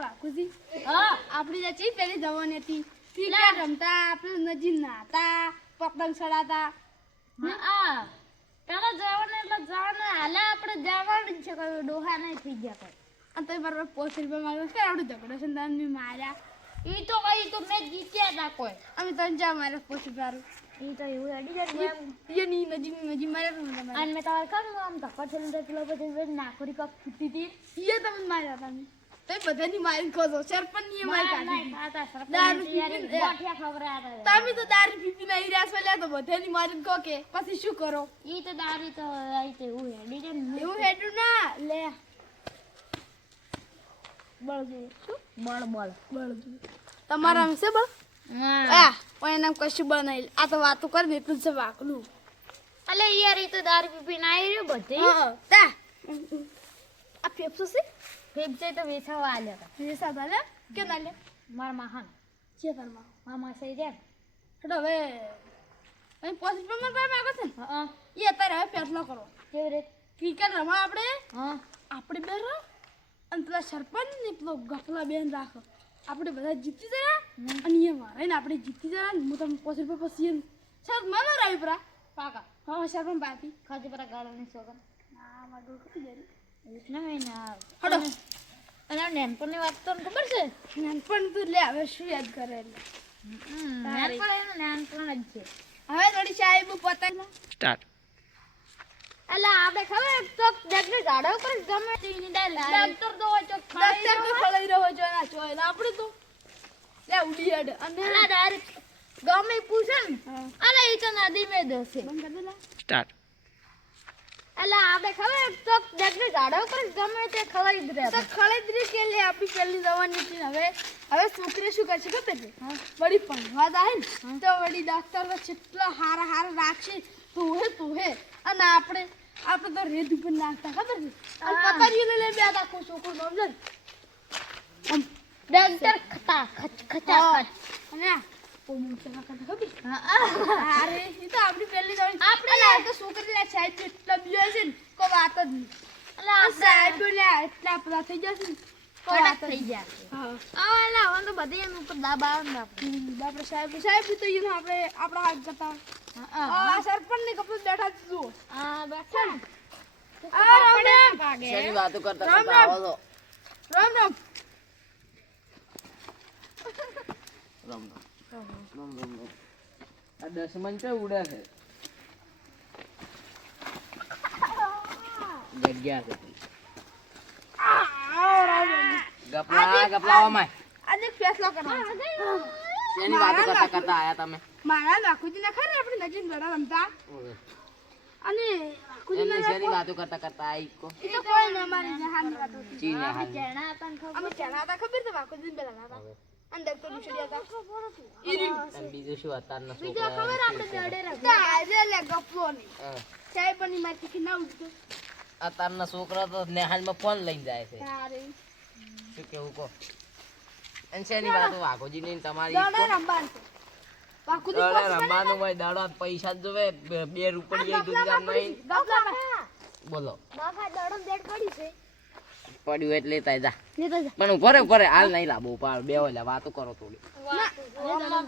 વાકુજી હા આપણી જે ચી પેલી જવાની હતી ક્રિકેટ રમતા આપણે નજી નાતા પતંગ ચડાતા હા પેલા જવાને એટલે જવાને હાલે આપણે જવાનું છે કોઈ ડોહા નહીં થઈ ગયા કોઈ અને તો બરાબર 5 રૂપિયા માર્યો છે આવડું ઝઘડો છે ને તમે માર્યા ઈ તો કઈ તો મેં જીત્યા હતા કોઈ અમે તને જા માર્યા 5 રૂપિયા ઈ તો એવું હેડી જાય એમ એની નજી માર્યા ને તમે અને મેં તમારે કહ્યું આમ ધક્કો છેલ્લે પેલો પછી નાખોરી કપ ફૂટી હતી એ તમે માર્યા તમે તો બધાની મારી ખોજો સરપંચ ની મારી કાઢી દારૂ પીપીને ગોઠિયા ખવડાયા તમે તો દારૂ પીપીને આવી રહ્યા છો લ્યા તો બધાની મારી કહો કે પછી શું કરો ઈ તો દારૂ તો આઈ તો એવું હેડી જાય ને એવું હેડું ના લે બળ જોઈએ શું બળ બળ જોઈએ તમારા છે બળ હા આ પણ એના કશું બળ નહીં આ તો વાતો કરે ને એટલું જ છે વાકલું અલે યાર ઈ તો દારૂ પીપીને આવી રહ્યો બધી હા તા આ ફેફસો છે ફેફસે તો વેચાવા આલ્યા હતા એ સાદા લે કે ના લે મારા માહન છે ફરમા મામા સહી દે એટલે હવે અહીં 5 રૂપિયા માં માંગો છે ને હા એ અત્યારે હવે ફેસલો કરો કેવી રીતે ક્રિકેટ રમા હા આપણે બે રહો અને પેલા સરપંચ ને પેલો ગફલા બેન રાખો આપણે બધા જીતી જરા અને એ મારે ને આપણે જીતી જરા ને હું તમને 5 રૂપિયા પછી સર મને રાવી પરા પાકા હા સરપંચ બાતી ખાધી પર ગાળાની સોગન ના મારું ડોળ ખટી જાય નહીં ના હડો અને નેનપણની વાત તો ખબર છે નાનપણ તું લે હવે શું યાદ કરે એટલે નેનપણ એનું નેનપણ જ છે હવે થોડી સાહેબ પતંગ સ્ટાર્ટ એટલે આપણે ખબર તો જગને ઝાડા ઉપર ગમે તેની ડોક્ટર તો હોય તો દફતર તો ખળાઈ રહ્યો છે ના ચોય આપણે તો લે ઉડી હેડ અને અલા ડાયરેક્ટ ગમે પૂછે ને અરે ઈ તો નદી મે દસે બંધ કરી દે લા સ્ટાર્ટ એટલે આપણે ખબર તો જગને ઝાડા ઉપર ગમે તે ખવાઈ જ રહે તો ખળેદરી કે લે આપણી પહેલી જવાની હતી હવે છોકરી શું કરશે ખબર છે વળી ભણવા જાય ને તો વળી ડોક્ટર તો કેટલા હારા રાખશે તું હે અને આપણે તો રેત ઉપર નાખતા ખબર છે અને પતંગી લઈ બે આખું છોકરું નામ લે આમ ડોક્ટર ખતા ખચા અને પોમું ચલા કરતા ખબર હા અરે એ તો આપણી પહેલી જવાની આપણે આ તો છોકરી લે સાહેબ એટલા બીયો છે ને કોઈ વાત જ નહીં એટલે આ સાહેબ લે એટલા પેલા થઈ જશે ને કોઈ વાત કડક જ થઈ નહીં. જાય હા એટલે હવે તો બધી એમ ઉપર દાબા આવે આપણે સાહેબ તો એને આપણે આપણા હાથ કરતા આ સરપંચ ને કપડે બેઠા જ જુઓ આ બેઠા ને આ રામ રામ ભાગે શેની વાતો કરતા રામ કરતા રામ. આવો છો રામ રામ રામ રામ આ દસમન છે ઉડે છે જગ્યા છે ગપલા ઓમાય આજે ફેસલો કરવાનો શેની વાતો કરતા કરતા આયા તમે મારા નાખુજી ના ખરે આપણે નજીક લડા રમતા અને નાખુજી એમને શેની વાતો કરતા કરતા આઈ કો એ તો કોઈ ન મારી જહાની વાતો ચીને હાલ જણા હતા ને અમે ચણા હતા ખબર તો નાખુજી પેલા હતા અંદર તો દુસરિયા હતા અને બીજું શું અત્યારના બીજા છોકરા ખબર આપણે દડે રમ તો આજે લે ગપલો નહીં હા. સાહેબ ની મારથી કે ના ઉઠતો અત્યારના છોકરા તો નેહાલમાં ફોન લઈને જાય છે તારે શું કેવું કહો અને શેની વાતો વાઘોજી ની ને તમારી દડા રમવાનું છે બાકુજી દડે રમવાનું હોય દડો પૈસા જ જોવે 2 રૂપિયા ગુંજાર નહીં ગપલા બોલો બાપા દડો બેટ પડી છે પડ્યું એટલે લેતા જા લેતા જા પણ ઉભરે હાલ નહીં લાવો પાડ બે ઓલા વાતો કરો થોડી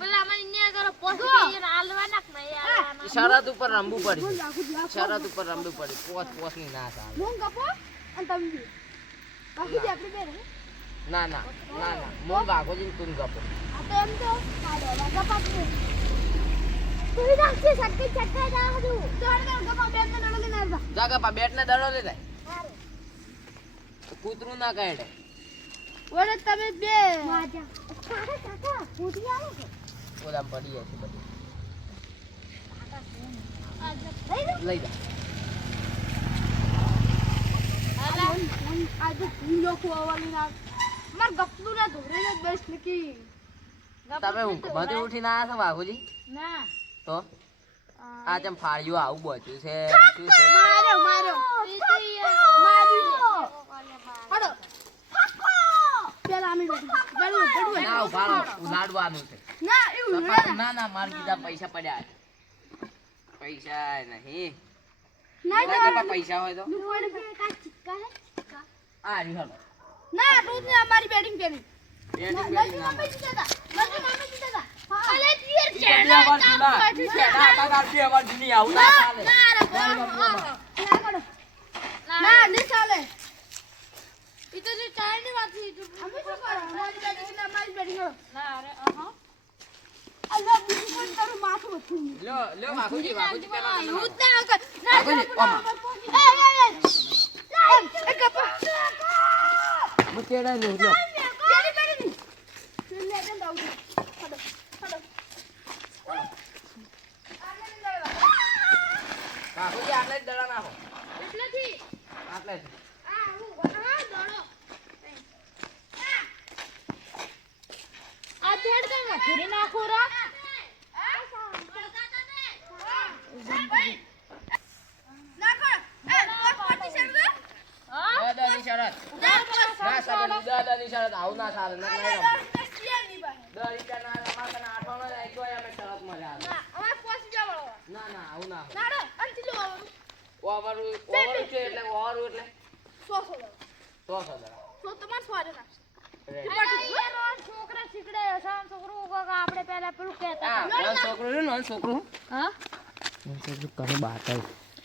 પેલા મને ન્યા કરો પોસ્ટ કે હાલવા નાખ ને યાર શરત ઉપર રમવું પડી બાકુજી શરત ઉપર રમવું પડી પોસ ની ના ચાલે મોંગ ગપો અને તમે બી બાકુજી આપણે બે રહે ના મોં વાઘોજી તું ગપો આ તો એમ તો કાઢો ગપા તું નાખી સક્કી ચક્કા જા દઉં દોડ ગપા બે તો નડો કે ના જા ગપા બેટ ને દડો લે જાય કૂતરું ના કાઢે ઓરે તમે બે માજા કાકા કાકા ફૂટી આવો છે ઓલામ પડી જાય છે બધી લઈ જા આજે ભૂલો ખોવાલી ના માર ગપલું ના ધોરે જ બેસ નકી તમે ઊંઘમાંથી ઉઠીને આયા છો વાઘોજી ના તો આ જેમ ફાળ્યું આવું બચ્યું છે શું છે માર્યો હડો પેલા અમે બેઠું ના ઉભારો ઉલાડવાનું છે ના એવું સપાટ ના માર કીધા પૈસા પડ્યા છે. પૈસા નહીં ના ના પૈસા હોય તો દુકાન पे का चिक्का है આ રહ્યું હાલો ના તું જ ને અમારી બેટિંગ કરી બેટિંગ નજુ બેટિંગ મામે જીતા હતા નજુ મામે જીતા હતા અલે ના નહીં ચાલે ઈ તો જે ચાલે ની વાત છે અમે શું કરો અમારી બેટિંગ ને અમારી બેટિંગ ના અરે અલ્લા બીજું કોઈ તારું માથું હતું લ્યો વાઘુજી પેલા તમે એવું જ ના કર ના વાઘુજી, ઓમાં. એ કપા હું તેડા લ્યો લ્યો જેની બેટિંગ લે દે દાઉ હડો હડો વાઘુજી આટલે જ દડા નાખો એટલેથી આટલે જ. આ હું હા દોડો આ તેડ તો મથુરી નાખો રા હા દાદાની શરત ના સાબેન દાદાની શરત આવું ના ચાલે નક નહીં રમવું. 10 રૂપિયા ના રમા તને આઠવાનો જ આઈ તોય અમે શરત મજા આવે ના ના આવું ના હોય. ઓવર છે એટલે ઓવર એટલે 100 દડા રેડી. છોકરા શીખડે સામ છોકરું કાકા આપણે પહેલા પેલું કહેતા હા હતા. નન છોકરું છે નન છોકરું હા નન છોકરું કરે બાત આવ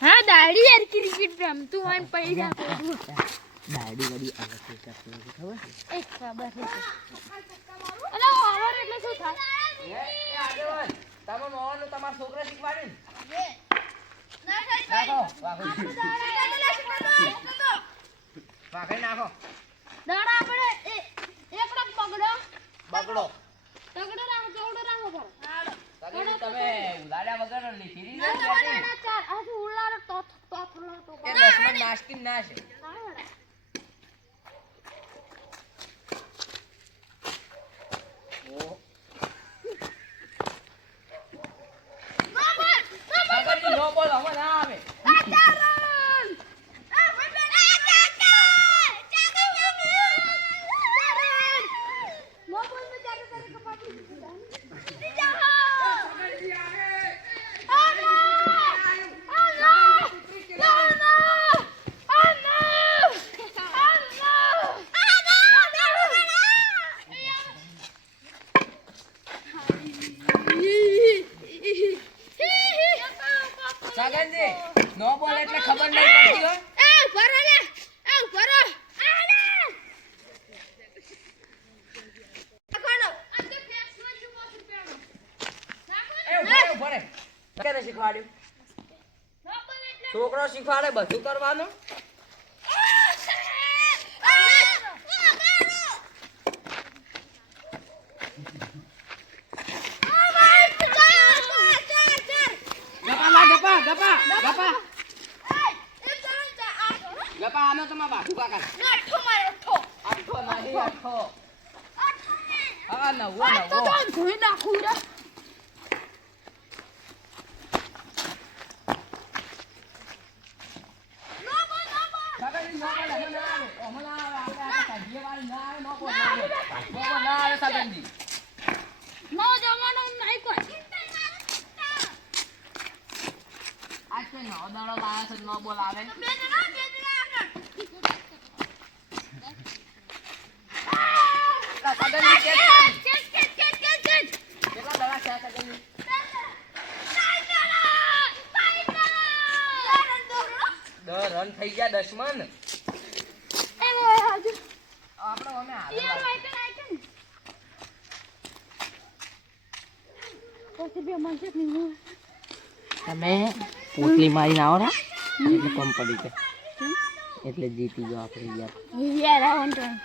હા દાડી યાર ક્રિકેટ રમતું હોય ને પૈસા ખોટું દાડી વડી આવે છે ખબર એક ખબર છે અલા ઓવર એટલે શું થાય એ આગળ તમે મોવાનું તમારા છોકરા શીખવાડ્યું ને નાખો વાઘુજી વાઘે નાખો દાડા આપણે એકડો પગડો બગડો તગડો રાખો ચૌડો રાખો પર તગડી તમે ઉલાડ્યા વગર લીધી નહીં ના ને તમારે એના ચાર હજુ ઉલ્લાડો તો એ 10 માં નાસ્તી ના છે ઓ તગડી નો બોલ હવે ના આવે સગનજી નો બોલ એટલે ખબર નહીં પડતી હોય એ ઉભો રે કેને શીખવાડ્યું છોકરો શીખવાડે બધું કરવાનું ગપા ગપા ગપા ગપા આનો તમારા બાપુ કાકા આઠો નહીં આઠો હા નવો નવો સગનજી નો બોલ હવે ના આવે હમણાં આવે આપણે આ કાઢીએ વાળી ના આવે નો બોલ ના આવે સગનજી નો જવાનો નહીં કોઈ આજ કોઈ નવો દાડો લાવ્યો છે નો બોલ આવે સગનજી કેટલા દડા છે સગનજી 10 રન થઈ ગયા 10 માં ને આપણે અમે હારે તમે પોટલી મારીને આવો ને એટલે કમ પડી જાય એટલે જીતી ગયો આપણે યાર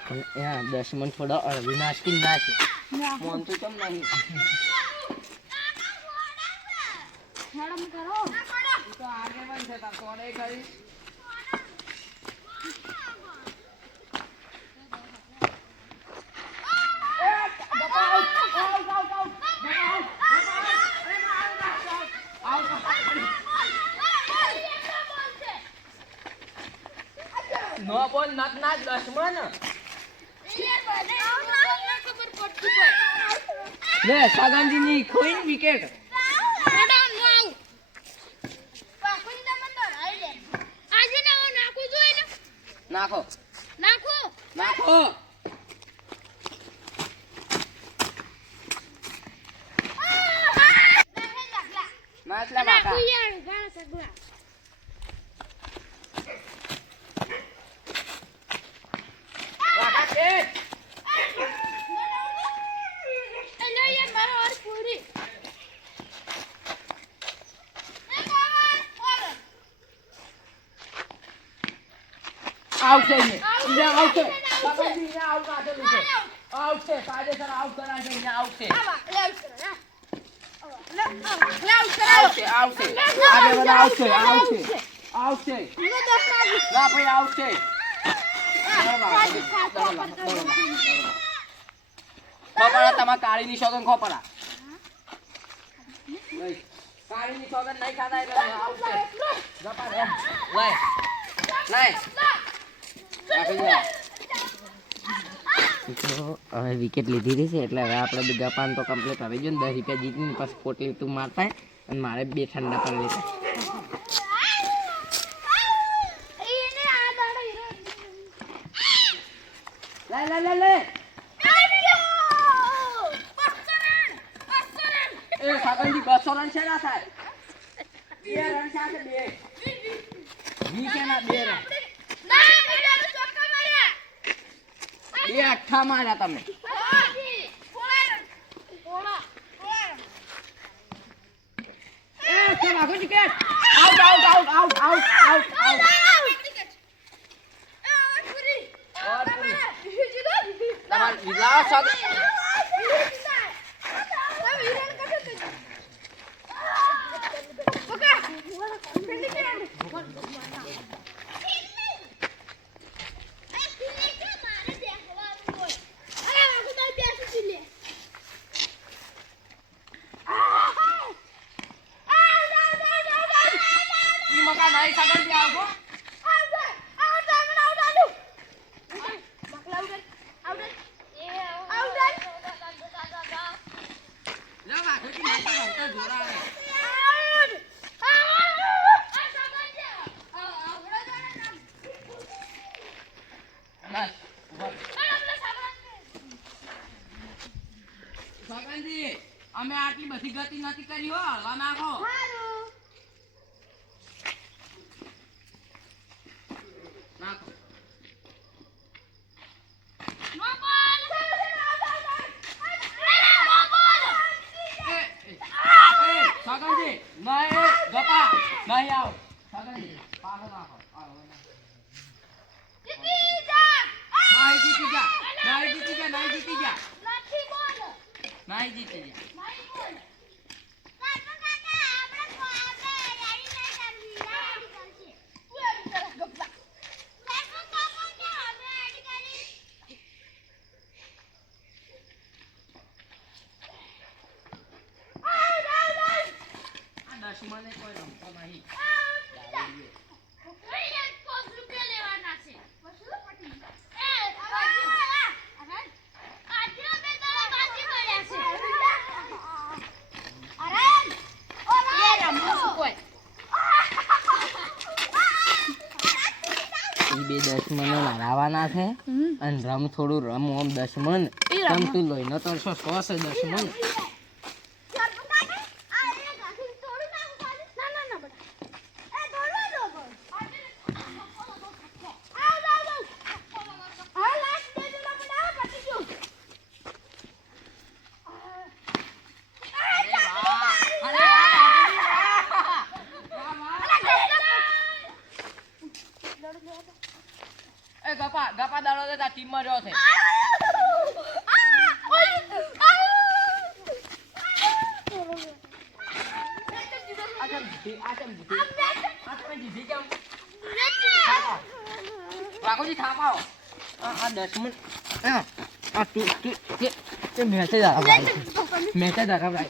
પણ યા 10 મન થોડો વિનાશકી ના છે મોન તો કેમ નહીં તો આગે બન છે તાર કોને કરી નો બોલ નક ના 10 મન લે સાગનજી ની ખોઈ વિકેટ નાખો નાખો માટલા બાકા બાકા છે આવશે ને ઈને આવશે બાપાજી ઈને આવ કાઢેલું છે આવશે કાયદેસર આવ કરાય છે ઈને આવશે આવશે આગળ બધા આવશે ના ભાઈ આવશે ખોપરા તમારે કાળીની સોગન ખોપરા કાળીની સોગન નહીં ખાતા એટલે આવશે જપા એમ લઈ હવે વિકેટ લીધી રહી છે એટલે હવે આપણે બધા પાન તો કમ્પ્લીટ આવી ગયું 10 રૂપિયા જીતીને પછી પોટલી તું મારતા અને મારે 2 ઠંડા પણ લેતા લે એ સાગરજી 200 રન છે ના થાય 2 રન છે 2 વી છે ના 2 રન 2 અઠ્ઠા માર્યા તમે એ કે વાગો ટિકટ આઉટ તમાર વિલા સાગર મકા નહીં સાગરજી આવગો સાગરજી અમે આટલી બધી ગતિ નથી કરી હો હલવા નાખો નાખો સાગરજી નહીં ગપા નહીં આવ સાગરજી પાછો નાખો નહીં જીતી જા દશમને કોઈ રમતો નહીં બે 10 મને મારવાના છે અને રમ થોડું રમ ઓમ 10 મન તમ તું લોહીનો તો 100 છે 10 મન એ ગપા દાડો દે તા ટીમ માં રહ્યો છે વાઘોજી થાપાઓ આ 10 મન આ તું તે મેચે દારા ભાઈ મેચે દારા